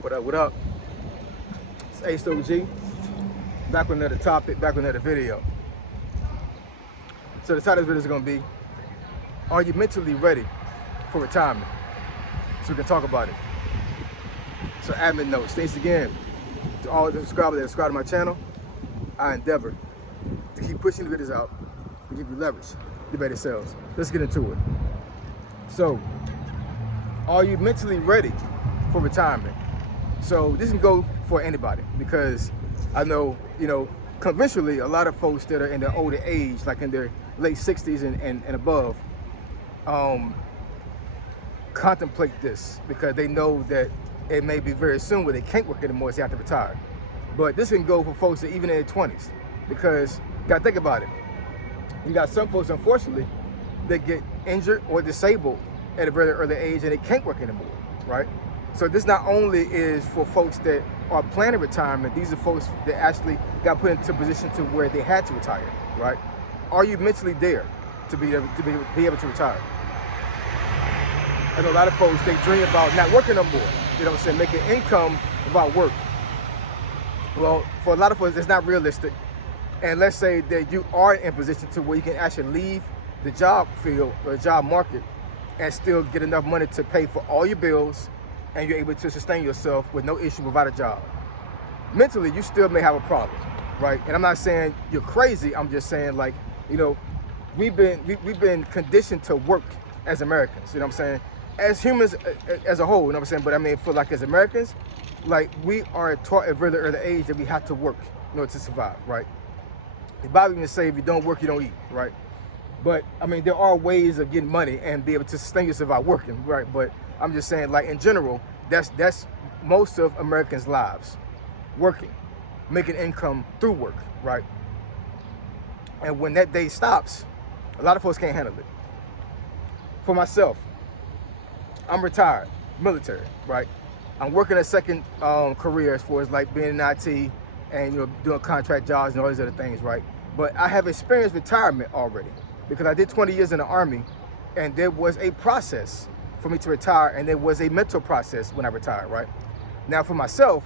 What up? It's Ace OG. Back with another topic, back with another video. So the title of this video is going to be, are you mentally ready for retirement? So we can talk about it. So admin note, states again, to all the subscribers that subscribe to my channel, I endeavor to keep pushing the videos out to give you leverage to better sales. Let's get into it. So, are you mentally ready for retirement? So this can go for anybody, because I know, conventionally, a lot of folks that are in the older age, like in their late 60s and above, contemplate this because they know that it may be very soon where they can't work anymore, so they have to retire. But this can go for folks that even in their 20s, because you gotta think about it. You got some folks, unfortunately, that get injured or disabled at a very early age and they can't work anymore, right? So this not only is for folks that are planning retirement, these are folks that actually got put into a position to where they had to retire, right? Are you mentally there to be able to retire? I know a lot of folks, they dream about not working no more, making income without work. Well, for a lot of folks, it's not realistic. And let's say that you are in a position to where you can actually leave the job field or the job market and still get enough money to pay for all your bills, and you're able to sustain yourself with no issue without a job. Mentally, you still may have a problem, right? And I'm not saying you're crazy. I'm just saying, we've been conditioned to work as Americans. You know what I'm saying? As humans as a whole. You know what I'm saying? But I mean, as Americans, we are taught at a very early age that we have to work in order to survive, right? The Bible even say if you don't work, you don't eat, right? But I mean, there are ways of getting money and be able to sustain yourself by working, right? But I'm just saying, in general, that's most of Americans' lives, working, making income through work, right? And when that day stops, a lot of folks can't handle it. For myself, I'm retired, military, right? I'm working a second career as far as being in IT and doing contract jobs and all these other things, right? But I have experienced retirement already because I did 20 years in the Army, and there was a process for me to retire, and there was a mental process when I retired, right? Now for myself,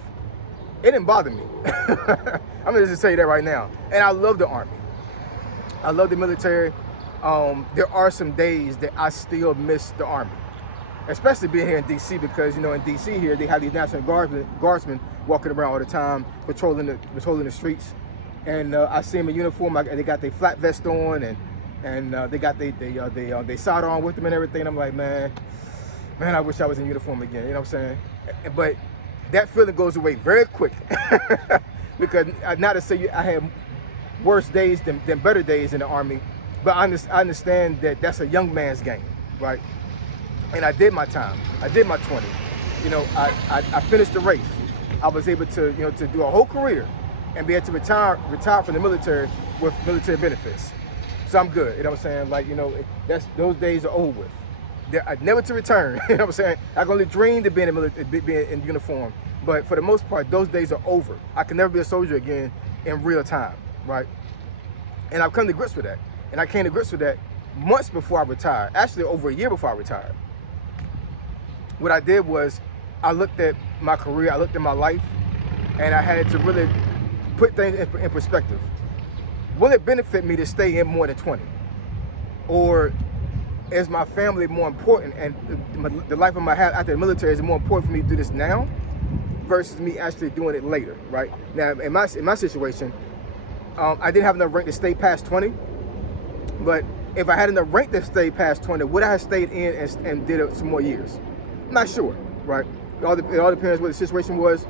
it didn't bother me. I'm gonna just tell you that right now. And I love the Army. I love the military. There are some days that I still miss the Army, especially being here in DC, because in DC here they have these National Guardsmen walking around all the time, patrolling the streets, and I see them in uniform. They got their flat vest on, and they got they sidearm with them and everything. I'm like, man, I wish I was in uniform again. You know what I'm saying? But that feeling goes away very quick because not to say I had worse days than better days in the Army, but I understand that that's a young man's game, right? And I did my time. I did my 20. I finished the race. I was able to to do a whole career and be able to retire from the military with military benefits. So I'm good. You know what I'm saying? Those days are over with. They're never to return. You know what I'm saying? I can only dream to be in uniform. But for the most part, those days are over. I can never be a soldier again in real time, right? And I've come to grips with that. And I came to grips with that months before I retired. Actually, over a year before I retired. What I did was I looked at my career, I looked at my life, and I had to really put things in perspective. Will it benefit me to stay in more than 20? Or is my family more important, and the life I'm gonna have after the military is more important for me to do this now versus me actually doing it later, right? Now, in my situation, I didn't have enough rank to stay past 20, but if I had enough rank to stay past 20, would I have stayed in and did it some more years? I'm not sure, right? It all depends what the situation was.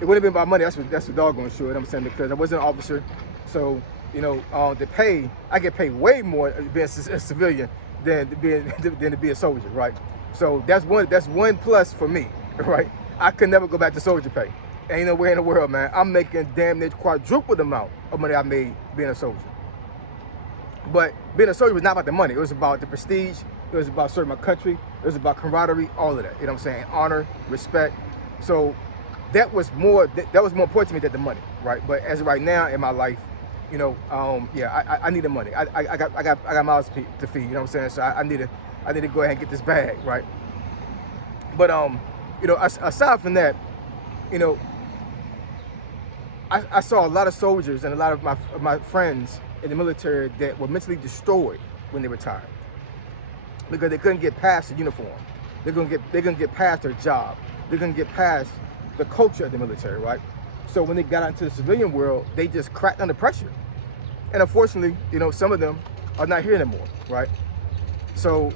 It wouldn't have been about money. That's for doggone sure. You know what I'm saying? Because I wasn't an officer, so the pay, I get paid way more being a civilian than to be a soldier, right? So that's one plus for me, right? I could never go back to soldier pay. Ain't no way in the world, man. I'm making damn near quadruple the amount of money I made being a soldier. But being a soldier was not about the money. It was about the prestige. It was about serving my country. It was about camaraderie, all of that. You know what I'm saying? Honor, respect. So that was more important to me than the money, right? But as of right now in my life, I need the money. I got mouths to feed. You know what I'm saying? So I need to go ahead and get this bag, right? But aside from that, you know, I saw a lot of soldiers and a lot of my friends in the military that were mentally destroyed when they retired because they couldn't get past the uniform. They're gonna get past their job. They're gonna get past the culture of the military, right? So when they got out into the civilian world, they just cracked under pressure. And unfortunately, some of them are not here anymore, right? So,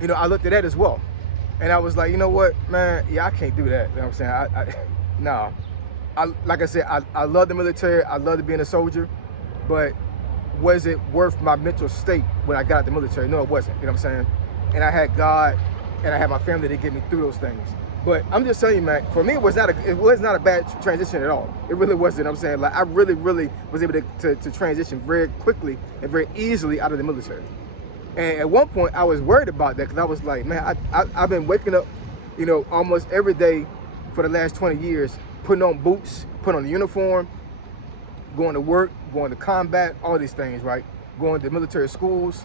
I looked at that as well. And I was like, you know what, man, yeah, I can't do that. You know what I'm saying? No. Like I said, I love the military. I love being a soldier. But was it worth my mental state when I got out the military? No, it wasn't. You know what I'm saying? And I had God and I had my family to get me through those things. But I'm just telling you, man, for me, it was not a bad transition at all. It really wasn't. I'm saying, like, I really was able to transition very quickly and very easily out of the military. And at one point, I was worried about that because I was like, man, I've been waking up, almost every day for the last 20 years, putting on boots, putting on the uniform, going to work, going to combat, all these things, right? Going to military schools.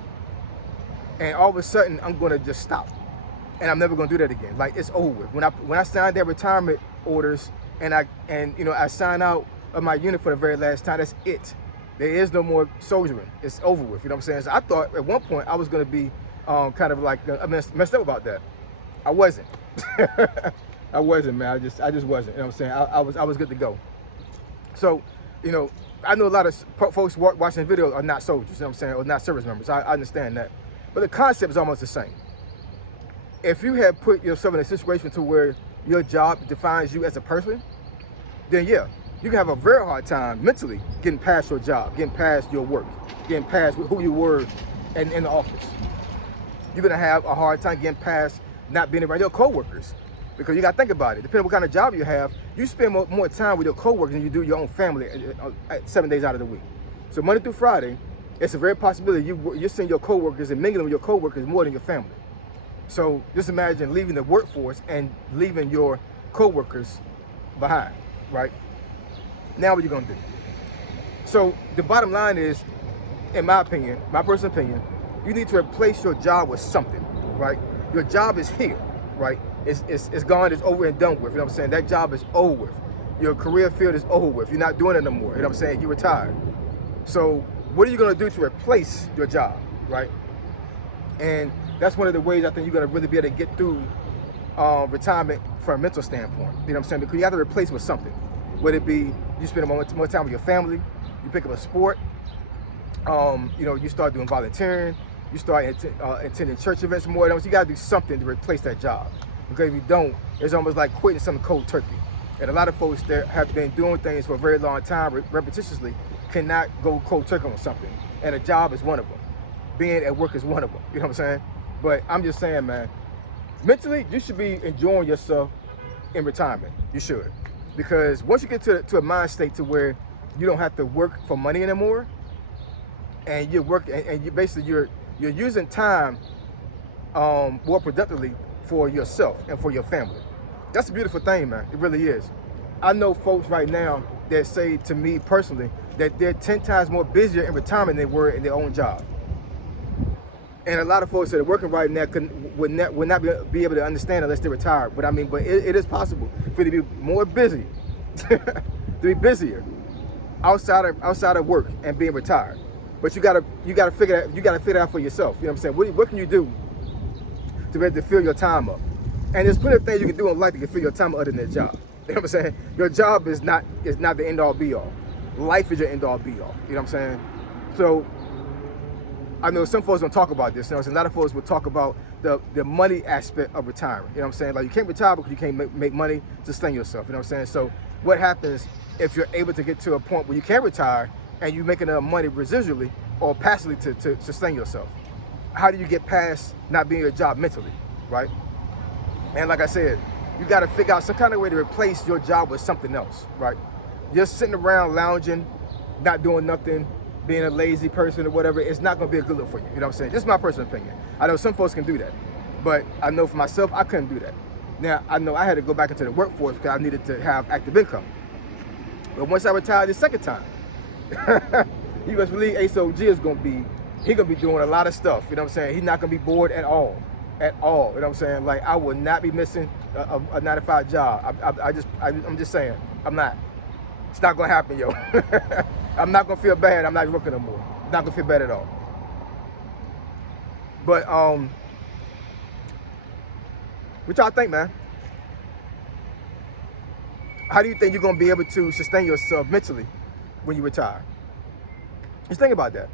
And all of a sudden, I'm going to just stop. And I'm never going to do that again. Like, it's over with. When I signed that retirement orders and I signed out of my unit for the very last time, that's it. There is no more soldiering. It's over with. You know what I'm saying? So I thought at one point I was going to be kind of like messed up about that. I wasn't. I wasn't, man. I just wasn't. You know what I'm saying? I was good to go. So, I know a lot of folks watching the video are not soldiers. You know what I'm saying? Or not service members. I understand that. But the concept is almost the same. If you have put yourself in a situation to where your job defines you as a person, then yeah, you can have a very hard time mentally getting past your job, getting past your work, getting past who you were in the office. You're gonna have a hard time getting past not being around your coworkers, because you gotta think about it. Depending on what kind of job you have, you spend more time with your coworkers than you do your own family 7 days out of the week. So Monday through Friday, it's a very possibility you're seeing your coworkers and mingling with your coworkers more than your family. So just imagine leaving the workforce and leaving your coworkers behind, right? Now what are you gonna do? So the bottom line is, in my opinion, my personal opinion, you need to replace your job with something, right? Your job is here, right? It's gone, it's over and done with. You know what I'm saying? That job is over with. Your career field is over with. You're not doing it no more. You know what I'm saying? You retired. So what are you gonna do to replace your job, right? And that's one of the ways I think you're gonna really be able to get through retirement from a mental standpoint. You know what I'm saying? Because you have to replace with something. Whether it be you spend more time with your family, you pick up a sport, you start doing volunteering, you start attending church events more. You gotta do something to replace that job. Because if you don't, it's almost like quitting something cold turkey. And a lot of folks that have been doing things for a very long time repetitiously cannot go cold turkey on something. And a job is one of them. Being at work is one of them. You know what I'm saying? But I'm just saying, man, mentally, you should be enjoying yourself in retirement. You should. Because once you get to a mind state to where you don't have to work for money anymore, and you're using time more productively for yourself and for your family. That's a beautiful thing, man. It really is. I know folks right now that say to me personally that they're 10 times more busier in retirement than they were in their own job. And a lot of folks that are working right now would not be able to understand unless they're retired. But it is possible for you to be more busy, to be busier outside of work and being retired. But you gotta figure it out for yourself. You know what I'm saying? What can you do to be able to fill your time up? And there's plenty of things you can do in life that can fill your time up other than that job. You know what I'm saying? Your job is not the end all be all. Life is your end all be all. You know what I'm saying? So I know some folks don't talk about this. You know, a lot of folks will talk about the money aspect of retiring. You know what I'm saying? Like, you can't retire because you can't make money to sustain yourself. You know what I'm saying? So what happens if you're able to get to a point where you can retire and you're making enough money residually or passively to sustain yourself? How do you get past not being your job mentally, right? And like I said, you got to figure out some kind of way to replace your job with something else, right? Just sitting around lounging, not doing nothing, being a lazy person or whatever, it's not going to be a good look for you. You know what I'm saying? This is my personal opinion. I know some folks can do that, but I know for myself, I couldn't do that. Now, I know I had to go back into the workforce because I needed to have active income. But once I retired the second time, you best believe HOG is going to be doing a lot of stuff. You know what I'm saying? He's not going to be bored at all. at all. You know what I'm saying? Like, I will not be missing a 9 to 5 job. I'm just saying, I'm not. It's not gonna happen, yo. I'm not gonna feel bad. I'm not working no more. Not gonna feel bad at all. But what y'all think, man? How do you think you're gonna be able to sustain yourself mentally when you retire? Just think about that.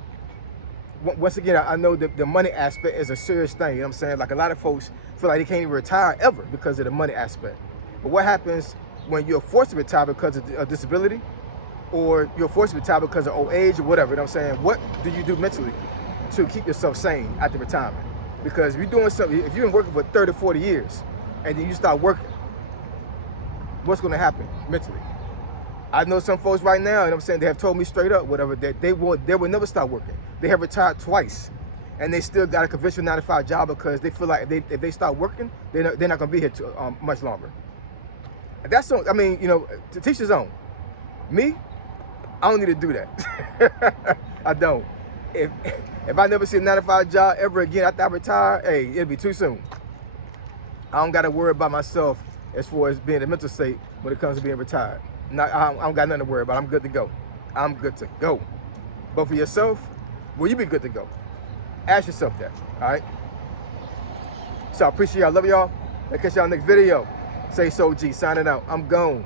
Once again, I know that the money aspect is a serious thing. You know what I'm saying? Like, a lot of folks feel like they can't even retire ever because of the money aspect. But what happens when you're forced to retire because of a disability, or you're forced to retire because of old age or whatever? You know what I'm saying? What do you do mentally to keep yourself sane after retirement? Because if you're doing something, if you've been working for 30, 40 years, and then you start working, what's going to happen mentally? I know some folks right now, you know what I'm saying, they have told me straight up, whatever, that they will never stop working. They have retired twice, and they still got a conventional 9 to 5 job because they feel like if they start working, they're not going to be here much longer. And that's, I mean, you know, to teach his own. Me, I don't need to do that. I don't. If I never see a 9 to 5 job ever again after I retire, hey, it'll be too soon. I don't got to worry about myself as far as being in a mental state when it comes to being retired. I don't got nothing to worry about. I'm good to go. I'm good to go. But for yourself, will you be good to go? Ask yourself that, all right? So I appreciate y'all. Love y'all. I'll catch y'all next video. Say so, G. Signing out. I'm gone.